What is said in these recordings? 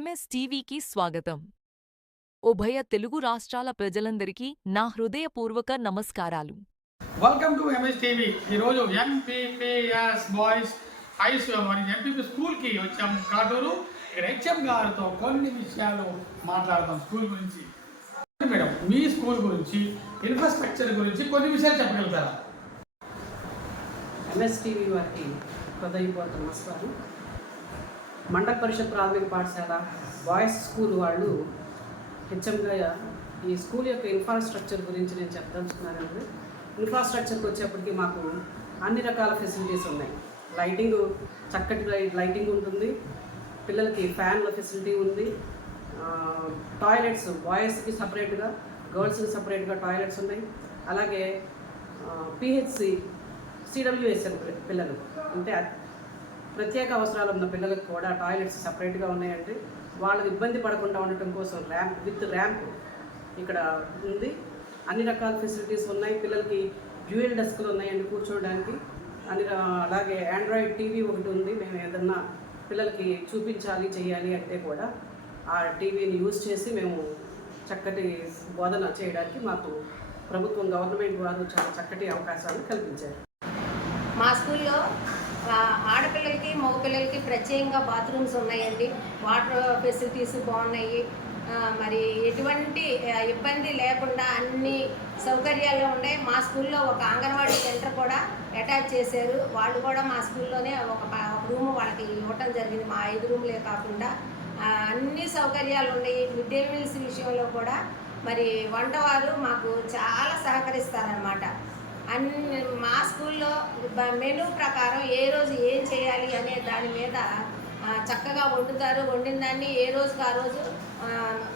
MS టీవీకి స్వాగతం. ఉభయ తెలుగు రాష్ట్రాల ప్రజలందరికీ నా హృదయపూర్వక నమస్కారాలు. Welcome to MS TV. ఈరోజు ఎంపీపీఎస్ బాయ్స్ హై మరి ఎంపీపీ స్కూల్కి వచ్చాము కాటూరు. ఇక్కడ హెచ్ఎం గారితో కొన్ని విషయాలు మాట్లాడతాం స్కూల్ గురించి. మేడం, మీ స్కూల్ గురించి, ఇన్ఫ్రాస్ట్రక్చర్ గురించి కొన్ని విషయాలు చెప్పగలుగుతారా? ఎంఎస్ టీవీ వారికి హృదయపూర్వక నమస్కారం. మండల పరిషత్ ప్రాథమిక పాఠశాల బాయ్స్ స్కూల్ వాళ్ళు హెచ్ఎంగా ఈ స్కూల్ యొక్క ఇన్ఫ్రాస్ట్రక్చర్ గురించి నేను చెప్పదలుచుకున్నానండి. ఇన్ఫ్రాస్ట్రక్చర్కి వచ్చేప్పటికి మాకు అన్ని రకాల ఫెసిలిటీస్ ఉన్నాయి. చక్కటి లైటింగ్ ఉంటుంది, పిల్లలకి ఫ్యాన్ల ఫెసిలిటీ ఉంది, టాయిలెట్స్ బాయ్స్కి సపరేట్గా, గర్ల్స్కి సపరేట్గా టాయిలెట్స్ ఉన్నాయి. అలాగే పిహెచ్సి సిడబ్ల్యూఎస్ఎన్ పిల్లలు అంటే ప్రత్యేక అవసరాలు ఉన్న పిల్లలకు కూడా టాయిలెట్స్ సపరేట్గా ఉన్నాయండి. వాళ్ళకి ఇబ్బంది పడకుండా ఉండటం కోసం ర్యాంప్ ఇక్కడ ఉంది. అన్ని రకాల ఫెసిలిటీస్ ఉన్నాయి. పిల్లలకి డ్యూయల్ డెస్క్లు ఉన్నాయండి కూర్చోవడానికి. అలాగే ఆండ్రాయిడ్ టీవీ ఒకటి ఉంది. మేము ఏదన్నా పిల్లలకి చూపించాలి చేయాలి అంటే కూడా ఆ టీవీని యూజ్ చేసి మేము చక్కటి బోధన చేయడానికి మాకు ప్రభుత్వం గవర్నమెంట్ వారు చాలా చక్కటి అవకాశాలు కల్పించారు. మా స్కూల్లో ఆడపిల్లలకి మగపిల్లలకి ప్రత్యేకంగా బాత్రూమ్స్ ఉన్నాయండి. వాటర్ ఫెసిలిటీస్ బాగున్నాయి. మరి ఎటువంటి ఇబ్బంది లేకుండా అన్ని సౌకర్యాలు ఉన్నాయి. మా స్కూల్లో ఒక అంగన్వాడీ సెంటర్ కూడా అటాచ్ చేశారు. వాళ్ళు కూడా మా స్కూల్లోనే ఒక రూమ్ వాళ్ళకి ఇవ్వటం జరిగింది. మా 5 రూమ్లే కాకుండా అన్ని సౌకర్యాలు ఉన్నాయి. మిడ్ డే మీల్స్ విషయంలో కూడా మరి వంటవారు మాకు చాలా సహకరిస్తారనమాట. మా స్కూల్లో మెనూ ప్రకారం ఏ రోజు ఏం చేయాలి అనే దాని మీద చక్కగా వండుతారు. వండిన దాన్ని ఏ రోజుకి ఆ రోజు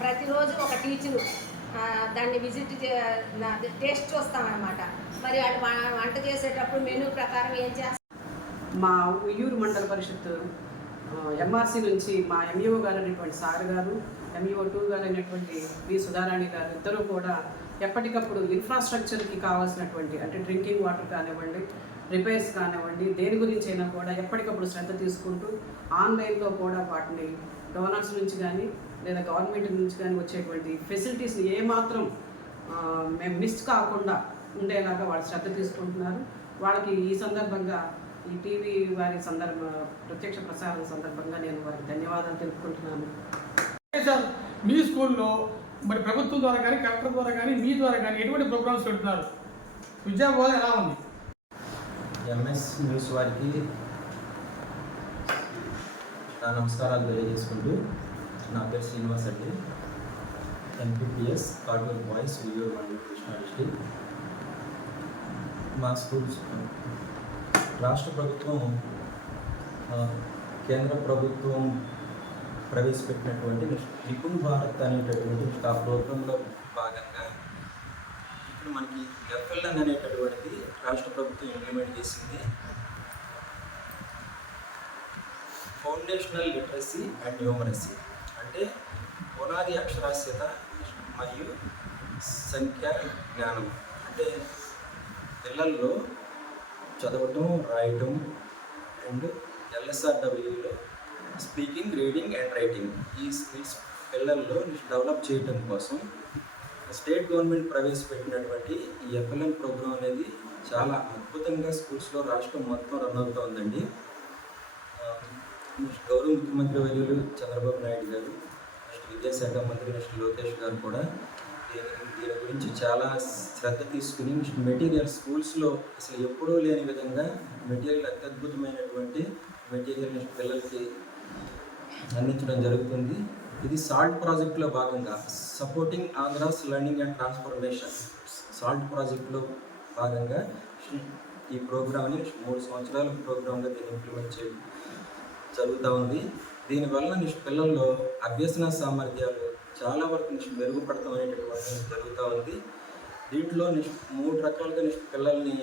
ప్రతిరోజు ఒక టీచరు దాన్ని విజిట్ టేస్ట్ చూస్తామన్నమాట. మరి వాళ్ళు వంట చేసేటప్పుడు మెనూ ప్రకారం ఏం చేస్తారు. మా ఉయ్యూరు మండల పరిషత్ ఎంఆర్సీ నుంచి మా ఎంఈఓ గారు అనేటువంటి సార్ గారు, ఎంఈఓ 2 గారు అయినటువంటి వి సుధారాణి గారు ఇద్దరు కూడా ఎప్పటికప్పుడు ఇన్ఫ్రాస్ట్రక్చర్కి కావాల్సినటువంటి అంటే డ్రింకింగ్ వాటర్ కానివ్వండి, రిపేర్స్ కానివ్వండి, దేని గురించి అయినా కూడా ఎప్పటికప్పుడు శ్రద్ధ తీసుకుంటూ ఆన్లైన్లో కూడా వాటిని డోనర్స్ నుంచి కానీ లేదా గవర్నమెంట్ నుంచి కానీ వచ్చేటువంటి ఫెసిలిటీస్ని ఏమాత్రం మేము మిస్ కాకుండా ఉండేలాగా వాళ్ళు శ్రద్ధ తీసుకుంటున్నారు. వాళ్ళకి ఈ సందర్భంగా ఈ టీవీ వారి ప్రత్యక్ష ప్రసారం సందర్భంగా నేను వారికి ధన్యవాదాలు తెలుపుకుంటున్నాను. సార్, మీ స్కూల్లో మరి ప్రభుత్వం ద్వారా కానీ, కలెక్టర్ ద్వారా కానీ, మీ ద్వారా కానీ ఎటువంటి ప్రోగ్రామ్స్ పెడుతున్నారు? విద్యా బోధన ఎలా ఉంది? ఎంఎస్ న్యూస్ వారికి నా నమస్కారాలు తెలియజేసుకుంటూ, నా పేరు శ్రీనివాస్ అండి. ఎంపీపీఎస్ కాటూరు బాయ్స్ ఉయ్యూరు మండలం కృష్ణా డిస్ట్రిక్ట్. మా స్కూల్స్ రాష్ట్ర ప్రభుత్వం, కేంద్ర ప్రభుత్వం ప్రవేశపెట్టినటువంటి నిపుణ్ భారత్ అనేటటువంటి ఆ ప్రోగ్రాంలో భాగంగా ఇప్పుడు మనకి ఎఫ్ఎల్ఎన్ అనేటటువంటిది రాష్ట్ర ప్రభుత్వం ఇంప్లిమెంట్ చేసింది. ఫౌండేషనల్ లిటరసీ అండ్ న్యూమరసీ అంటే పునాది అక్షరాస్యత మరియు సంఖ్యా జ్ఞానం. అంటే పిల్లల్లో చదవటం, రాయటం అండ్ ఎల్ఎస్ఆర్డబ్ల్యూలో స్పీకింగ్, రీడింగ్ అండ్ రైటింగ్ ఈ స్కిల్స్ పిల్లల్లో డెవలప్ చేయడం కోసం స్టేట్ గవర్నమెంట్ ప్రవేశపెట్టినటువంటి ఈ ఎఫ్ఎల్ఎన్ ప్రోగ్రాం అనేది చాలా అద్భుతంగా స్కూల్స్లో రాష్ట్రం మొత్తం రన్ అవుతూ ఉందండి. గౌరవ ముఖ్యమంత్రి వర్యులు చంద్రబాబు నాయుడు గారు, నెక్స్ట్ విద్యాశాఖ మంత్రి నెక్స్ట్ లోకేష్ గారు కూడా దీని గురించి చాలా శ్రద్ధ తీసుకుని మెటీరియల్ స్కూల్స్లో అసలు ఎప్పుడూ లేని విధంగా మెటీరియల్ అత్యద్భుతమైనటువంటి మెటీరియల్ పిల్లలకి అందించడం జరుగుతుంది. ఇది సాల్ట్ ప్రాజెక్టులో భాగంగా supporting Andhra's learning and transformation salt ప్రాజెక్టులో భాగంగా ఈ ప్రోగ్రామ్ని 3 సంవత్సరాల ప్రోగ్రామ్గా దీన్ని ఇంప్లిమెంట్ చేయడం జరుగుతూ ఉంది. దీనివల్ల పిల్లల్లో అభ్యసన సామర్థ్యాలు చాలా వరకు మెరుగుపడతాం అనేటటువంటి జరుగుతూ ఉంది. దీంట్లో 3 రకాలుగా పిల్లల్ని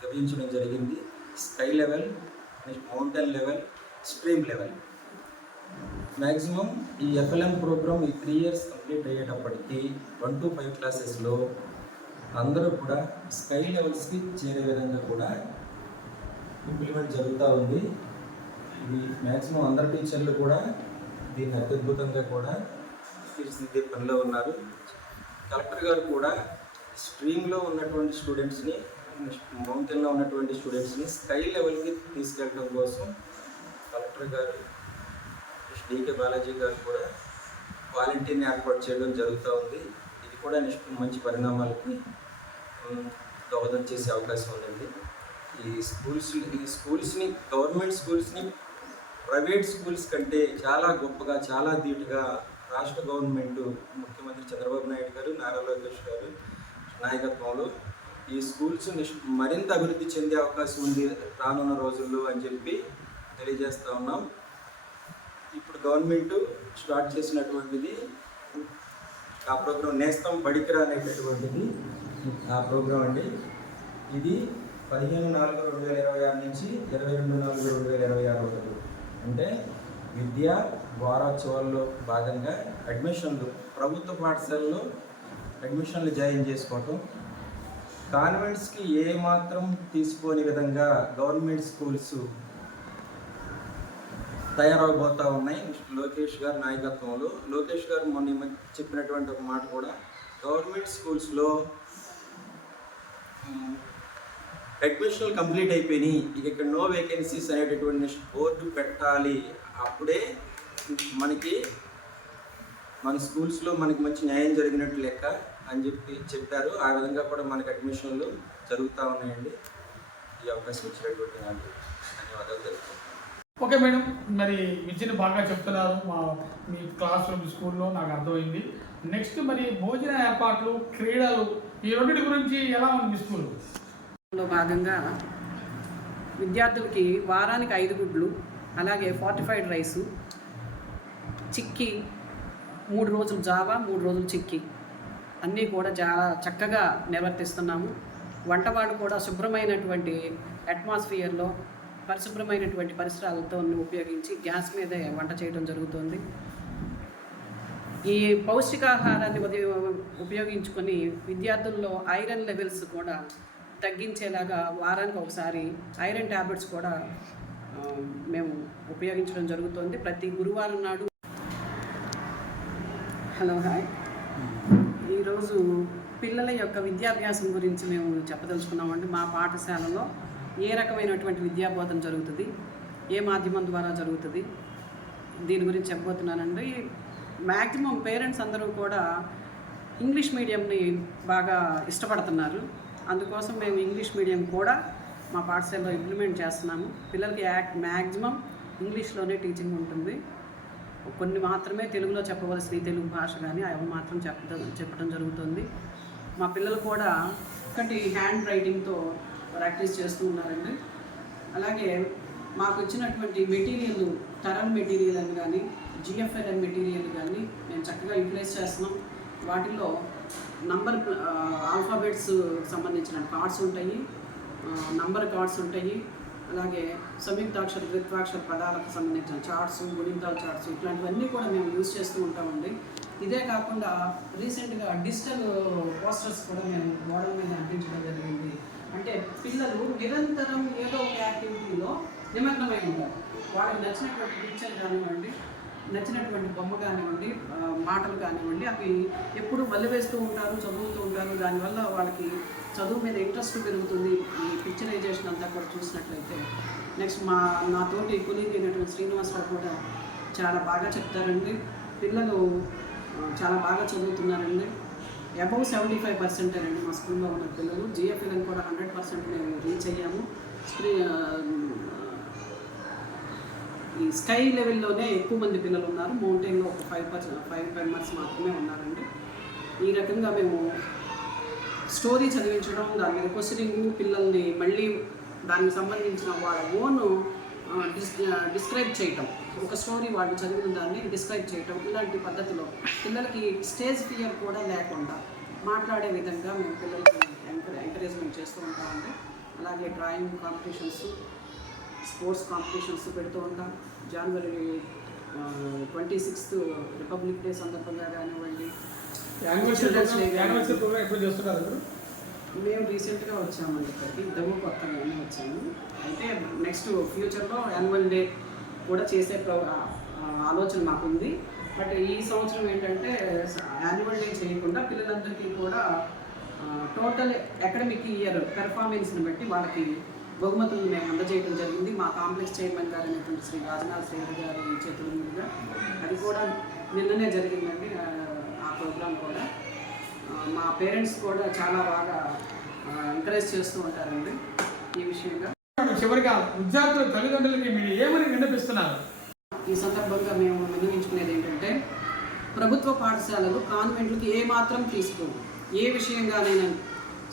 విభజించడం జరిగింది. Sky level, mountain level, stream level. Maximum ఈ ఎఫ్ఎల్ఎన్ ప్రోగ్రామ్ ఈ 3 years కంప్లీట్ అయ్యేటప్పటికీ 1 to 5 క్లాసెస్లో అందరూ కూడా స్కై లెవెల్స్కి చేరే విధంగా కూడా ఇంప్లిమెంట్ జరుగుతూ ఉంది. ఇది మ్యాక్సిమం అందరు టీచర్లు కూడా దీన్ని అత్యద్భుతంగా కూడా తీర్చిదిద్దే పనిలో ఉన్నారు. కలెక్టర్ గారు కూడా స్ట్రీమ్లో ఉన్నటువంటి స్టూడెంట్స్ని, మౌంటైన్లో ఉన్నటువంటి స్టూడెంట్స్ని స్కై లెవెల్కి తీసుకెళ్ళడం కోసం కలెక్టర్ గారు డికే బాలాజీ గారు కూడా వాలంటీర్ని ఏర్పాటు చేయడం జరుగుతూ ఉంది. ఇది కూడా నెక్స్ట్ మంచి పరిణామాలకి దోహదం చేసే అవకాశం ఉందండి. ఈ స్కూల్స్ని గవర్నమెంట్ స్కూల్స్ని ప్రైవేట్ స్కూల్స్ కంటే చాలా గొప్పగా, చాలా ధీటుగా రాష్ట్ర గవర్నమెంట్, ముఖ్యమంత్రి చంద్రబాబు నాయుడు గారు, నారా లోకేష్ గారు నాయకత్వంలో ఈ స్కూల్స్ మరింత అభివృద్ధి చెందే అవకాశం ఉంది రానున్న రోజుల్లో అని చెప్పి తెలియజేస్తూ ఉన్నాం. ఇప్పుడు గవర్నమెంట్ స్టార్ట్ చేసినటువంటిది ఆ ప్రోగ్రాం నేస్తం బడికిరా అనేటటువంటిది ఆ ప్రోగ్రాం అండి. ఇది 15/4/2026 నుంచి 22/4/2026 వరకు, అంటే విద్యా వారోత్సవాల్లో భాగంగా అడ్మిషన్లు, ప్రభుత్వ పాఠశాలలో అడ్మిషన్లు జాయిన్ చేసుకోవటం, కాన్వెంట్స్కి ఏమాత్రం తీసుకోని విధంగా గవర్నమెంట్ స్కూల్స్ తయారవబోతూ ఉన్నాయి లోకేష్ గారి నాయకత్వంలో. లోకేష్ గారు మొన్న చెప్పినటువంటి ఒక మాట కూడా, గవర్నమెంట్ స్కూల్స్లో అడ్మిషన్లు కంప్లీట్ అయిపోయినాయి, ఇక ఇక్కడ నో వేకెన్సీస్ అనేటటువంటి బోర్డు పెట్టాలి, అప్పుడే మన స్కూల్స్లో మనకి మంచి న్యాయం జరిగినట్టు లెక్క అని చెప్పారు. ఆ విధంగా కూడా మనకి అడ్మిషన్లు జరుగుతూ ఉన్నాయండి. ఈ అవకాశం ఇచ్చినటువంటి నాకు ధన్యవాదాలు తెలుపుతాను. ఓకే మేడం, మరి విద్యను బాగా చెప్తున్నారు మీ క్లాస్ రూమ్ స్కూల్లో, నాకు అర్థమైంది. నెక్స్ట్ మరి భోజన ఏర్పాట్లు, క్రీడలు, ఈ రెండింటి గురించి ఎలా ఉంది స్కూల్లో? భాగంగా విద్యార్థులకి వారానికి 5 గుడ్లు, అలాగే ఫార్టిఫైడ్ రైసు, చిక్కీ 3 రోజులు జావా, 3 రోజులు చిక్కీ అన్నీ కూడా చాలా చక్కగా నిర్వర్తిస్తున్నాము. వంటవాడు కూడా శుభ్రమైనటువంటి అట్మాస్ఫియర్లో, పరిశుభ్రమైనటువంటి పరిసరాలతో ఉపయోగించి గ్యాస్ మీదే వంట చేయడం జరుగుతుంది. ఈ పౌష్టికాహారాన్ని ఉపయోగించుకొని విద్యార్థుల్లో ఐరన్ లెవెల్స్ కూడా తగ్గించేలాగా వారానికి ఒకసారి ఐరన్ ట్యాబ్లెట్స్ కూడా మేము ఉపయోగించడం జరుగుతుంది. ప్రతి గురువారం నాడు. Hello, hi. ఈరోజు పిల్లల యొక్క విద్యాభ్యాసం గురించి మేము చెప్పదలుచుకున్నామండి. మా పాఠశాలలో ఏ రకమైనటువంటి విద్యాబోధన జరుగుతుంది, ఏ మాధ్యమం ద్వారా జరుగుతుంది, దీని గురించి చెప్పబోతున్నానండి. మ్యాక్సిమం పేరెంట్స్ అందరూ కూడా ఇంగ్లీష్ మీడియంని బాగా ఇష్టపడుతున్నారు. అందుకోసం మేము ఇంగ్లీష్ మీడియం కూడా మా పాఠశాలలో ఇంప్లిమెంట్ చేస్తున్నాము. పిల్లలకి మ్యాక్సిమం ఇంగ్లీష్లోనే టీచింగ్ ఉంటుంది. కొన్ని మాత్రమే తెలుగులో చెప్పవలసిన తెలుగు భాష కానీ అవి మాత్రం చెప్పడం జరుగుతుంది. మా పిల్లలు కూడా ఒకటి హ్యాండ్ రైటింగ్తో ప్రాక్టీస్ చేస్తూ ఉన్నారండి. అలాగే మాకు ఇచ్చినటువంటి మెటీరియల్, తరల్ మెటీరియల్ అని కానీ, జిఎఫ్ఎల్ఎన్ మెటీరియల్ కానీ మేము చక్కగా యూటిలైజ్ చేస్తున్నాం. వాటిల్లో నంబర్ ఆల్ఫాబెట్స్ సంబంధించిన కార్డ్స్ ఉంటాయి, నంబర్ కార్డ్స్ ఉంటాయి, అలాగే సంయుక్తాక్షర, ద్విత్వాక్షర పదాలకు సంబంధించిన చార్ట్స్, గుణింతాల చార్ట్స్, ఇట్లాంటివన్నీ కూడా మేము యూజ్ చేస్తూ ఉంటామండి. ఇదే కాకుండా రీసెంట్గా డిజిటల్ పోస్టర్స్ కూడా మేము గోడల మీద అంటించడం జరిగింది. అంటే పిల్లలు నిరంతరం ఏదో ఒక యాక్టివిటీలో నిమగ్నమై ఉంటారు. వాళ్ళకి నచ్చినటువంటి పిక్చర్ కానివ్వండి, నచ్చినటువంటి బొమ్మ కానివ్వండి, మాటలు కానివ్వండి, అవి ఎప్పుడు మళ్ళీ ఉంటారు, చదువుతూ ఉంటారు. దానివల్ల వాళ్ళకి చదువు మీద ఇంట్రెస్ట్ పెరుగుతుంది. ఈ పిక్చరైజేషన్ అంతా కూడా చూసినట్లయితే. నెక్స్ట్ నాతోటి కొలీగ్ అయినటువంటి శ్రీనివాసరావు కూడా చాలా బాగా చెప్తారండి. పిల్లలు చాలా బాగా చదువుతున్నారండి. అబౌవ్ 75% అండి మా స్కూల్లో ఉన్న పిల్లలు. జిఎఫ్ఎల్ని కూడా 100% మేము రీచ్ అయ్యాము. ఈ స్కై లెవెల్లోనే ఎక్కువ మంది పిల్లలు ఉన్నారు. మౌంటైన్లో ఒక 5 మెంబర్స్ మాత్రమే ఉన్నారండి. ఈ రకంగా మేము స్టోరీ చదివించడం, దాని మీద క్వశ్చనింగ్, పిల్లల్ని మళ్ళీ దానికి సంబంధించిన వాళ్ళ ఓన్ డిస్క్రైబ్ చేయటం, ఒక స్టోరీ వాళ్ళు చదివిన దాన్ని డిస్క్రైబ్ చేయటం, ఇలాంటి పద్ధతిలో పిల్లలకి స్టేజ్ ఫియర్ కూడా లేకుండా మాట్లాడే విధంగా మేము పిల్లలకి ఎంకరేజ్మెంట్ చేస్తూ ఉంటామండి. అలాగే డ్రాయింగ్ కాంపిటీషన్స్, స్పోర్ట్స్ కాంపిటీషన్స్ పెడుతూ ఉంటాం. జనవరి 26th రిపబ్లిక్ డే సందర్భంగా కానివ్వండి, మేము రీసెంట్గా వచ్చామండి ఇక్కడికి, ఇంతకు కొత్తగానే వచ్చాము. అయితే నెక్స్ట్ ఫ్యూచర్లో యాన్యువల్ డే కూడా చేసే ఆలోచన మాకుంది. బట్ ఈ సంవత్సరం ఏంటంటే యాన్యువల్ డే చేయకుండా పిల్లలందరికీ కూడా టోటల్ అకాడమిక్ ఇయర్ పెర్ఫార్మెన్స్ని బట్టి వాళ్ళకి బహుమతులు మేము అందజేయడం జరిగింది. మా కాంప్లెక్స్ చైర్మన్ గారు అయినటువంటి శ్రీ రాజనాథ్ శ్రేయర్ గారి చేతుల మీదుగా అది కూడా నిన్ననే జరిగిందండి. ఆ ప్రోగ్రాం కూడా మా పేరెంట్స్ కూడా చాలా బాగా ఎంకరేజ్ చేస్తూ ఉంటారండి ఈ విషయంగా. చివరిగా విద్యార్థుల తల్లిదండ్రులకి మీరు ఏమని విన్నపిస్తున్నారు? ఈ సందర్భంగా మేము విన్నవించుకునేది ఏంటంటే ప్రభుత్వ పాఠశాలలు కాన్వెంట్లకు ఏమాత్రం తీసుకోవు. ఏ విషయంగానైనా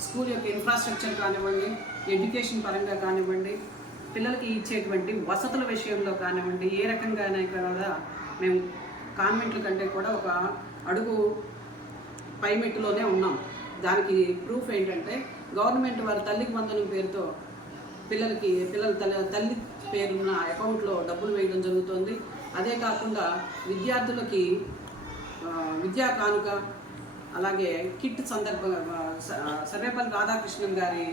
స్కూల్ యొక్క ఇన్ఫ్రాస్ట్రక్చర్ కానివ్వండి, ఎడ్యుకేషన్ పరంగా కానివ్వండి, పిల్లలకి ఇచ్చేటువంటి వసతుల విషయంలో కానివ్వండి, ఏ రకంగానే కూడా మేము కాన్వెంట్ల కంటే కూడా ఒక అడుగు పైమెట్టులోనే ఉన్నాం. దానికి ప్రూఫ్ ఏంటంటే గవర్నమెంట్ వారి తల్లికి వందనం పేరుతో పిల్లల తల్లి పేరున్న అకౌంట్లో డబ్బులు వేయడం జరుగుతుంది. అదే కాకుండా విద్యార్థులకి విద్యా కానుక, అలాగే కిట్ సందర్భంగా సర్వేపల్లి రాధాకృష్ణన్ గారి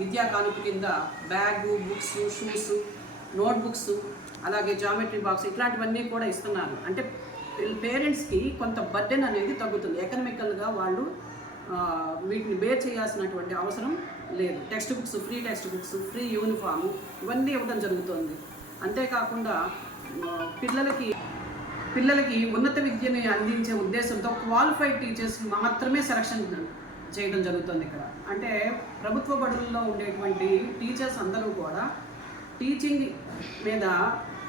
విద్యా కానుక కింద బ్యాగు, బుక్స్, షూస్, నోట్బుక్స్, అలాగే జామెట్రీ బాక్స్ ఇట్లాంటివన్నీ కూడా ఇస్తున్నారు. అంటే పేరెంట్స్కి కొంత బర్డెన్ అనేది తగ్గుతుంది. ఎకనామికల్గా వాళ్ళు వీటిని బేర్ చేయాల్సినటువంటి అవసరం లేదు. Text books, free text books, free uniform ఇవన్నీ ఇవ్వడం జరుగుతుంది. అంతేకాకుండా పిల్లలకి ఉన్నత విద్యని అందించే ఉద్దేశంతో క్వాలిఫైడ్ టీచర్స్ మాత్రమే సెలక్షన్ చేయడం జరుగుతుంది ఇక్కడ. అంటే ప్రభుత్వ బడుల్లో ఉండేటువంటి టీచర్స్ అందరూ కూడా టీచింగ్ మీద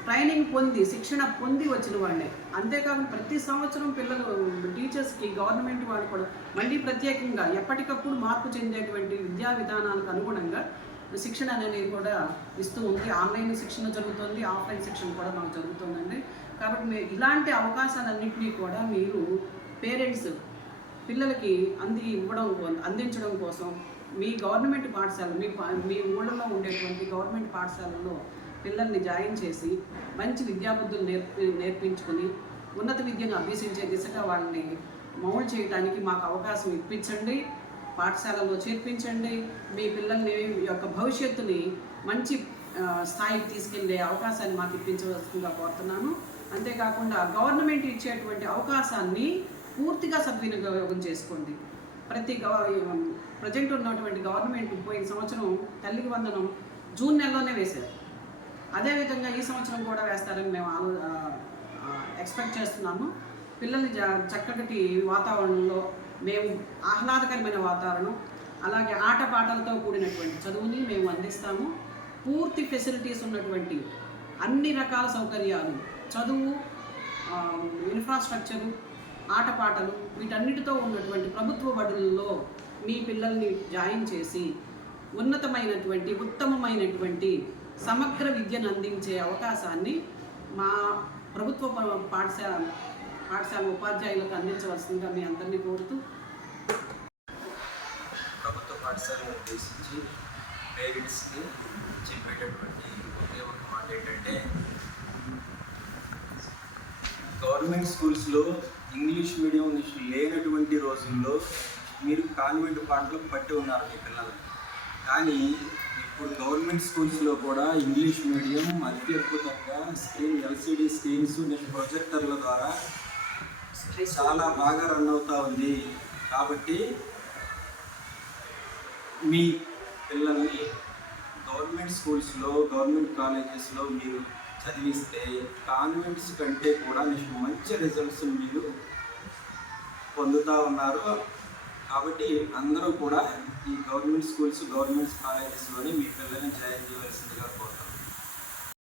ట్రైనింగ్ పొంది, శిక్షణ పొంది వచ్చిన వాళ్ళే. అంతేకాకుండా ప్రతి సంవత్సరం పిల్లలు టీచర్స్కి గవర్నమెంట్ వాళ్ళు కూడా మళ్ళీ ప్రత్యేకంగా ఎప్పటికప్పుడు మార్పు చెందేటువంటి విద్యా విధానాలకు అనుగుణంగా శిక్షణ అనేది కూడా ఇస్తూ ఉంది. ఆన్లైన్ శిక్షణ జరుగుతుంది, ఆఫ్లైన్ శిక్షణ కూడా మాకు జరుగుతుందండి. కాబట్టి ఇలాంటి అవకాశాలన్నింటినీ కూడా మీరు పేరెంట్స్ పిల్లలకి అందించడం కోసం మీ గవర్నమెంట్ పాఠశాల మీ ఊళ్ళలో ఉండేటువంటి గవర్నమెంట్ పాఠశాలలో పిల్లల్ని జాయిన్ చేసి మంచి విద్యాబుద్ధులు నేర్పించుకుని ఉన్నత విద్యను అభ్యసించే దిశగా వాళ్ళని మౌల్డ్ చేయడానికి మాకు అవకాశం ఇప్పించండి. పాఠశాలలో చేర్పించండి. మీ పిల్లల్ని యొక్క భవిష్యత్తుని మంచి స్థాయికి తీసుకెళ్లే అవకాశాన్ని మాకు ఇప్పించవలసిందిగా కోరుతున్నాను. అంతేకాకుండా గవర్నమెంట్ ఇచ్చేటువంటి అవకాశాన్ని పూర్తిగా సద్వినియోగం చేసుకోండి. ప్రజెంట్ ఉన్నటువంటి గవర్నమెంట్ పోయిన సంవత్సరం తల్లికి వందనం జూన్ నెలలోనే వేశారు. అదేవిధంగా ఈ సంవత్సరం కూడా వేస్తారని మేము ఎక్స్పెక్ట్ చేస్తున్నాము. పిల్లల్ని చక్కటి వాతావరణంలో మేము ఆహ్లాదకరమైన వాతావరణం, అలాగే ఆటపాటలతో కూడినటువంటి చదువుని మేము అందిస్తాము. పూర్తి ఫెసిలిటీస్ ఉన్నటువంటి అన్ని రకాల సౌకర్యాలు, చదువు, ఇన్ఫ్రాస్ట్రక్చరు, ఆటపాటలు వీటన్నిటితో ఉన్నటువంటి ప్రభుత్వ బడుల్లో మీ పిల్లల్ని జాయిన్ చేసి ఉన్నతమైనటువంటి ఉత్తమమైనటువంటి సమగ్ర విద్యను అందించే అవకాశాన్ని మా ప్రభుత్వ పాఠశాల ఉపాధ్యాయులకు అందించవలసిందిగా మీ అందరినీ కోరుతూ, ప్రభుత్వ పాఠశాలను ఉద్దేశించి పేరెంట్స్కి చెప్పేటటువంటి ఒకే ఒక మాట ఏంటంటే, గవర్నమెంట్ స్కూల్స్లో ఇంగ్లీష్ మీడియం లేనటువంటి రోజుల్లో మీరు కాన్వెంట్ పాటలు పట్టి ఉన్నారు మీ పిల్లలు. కానీ ఇప్పుడు గవర్నమెంట్ స్కూల్స్లో కూడా ఇంగ్లీష్ మీడియం అత్యద్భుతంగా ఎల్సిడి స్క్రీన్స్, ప్రొజెక్టర్ల ద్వారా చాలా బాగా రన్ అవుతూ ఉంది. కాబట్టి మీ పిల్లల్ని గవర్నమెంట్ స్కూల్స్లో, గవర్నమెంట్ కాలేజెస్లో మీరు చదివిస్తే కాన్వెంట్స్ కంటే కూడా మీకు మంచి రిజల్ట్స్ మీరు పొందుతూ ఉన్నారు. కాబట్టి అందరూ కూడా ఈ గవర్నమెంట్ స్కూల్స్, గవర్నమెంట్ కాలేజెస్లోనే మీ పిల్లల్ని జాయిన్ చేయవలసిందిగా కోరుతున్నాను.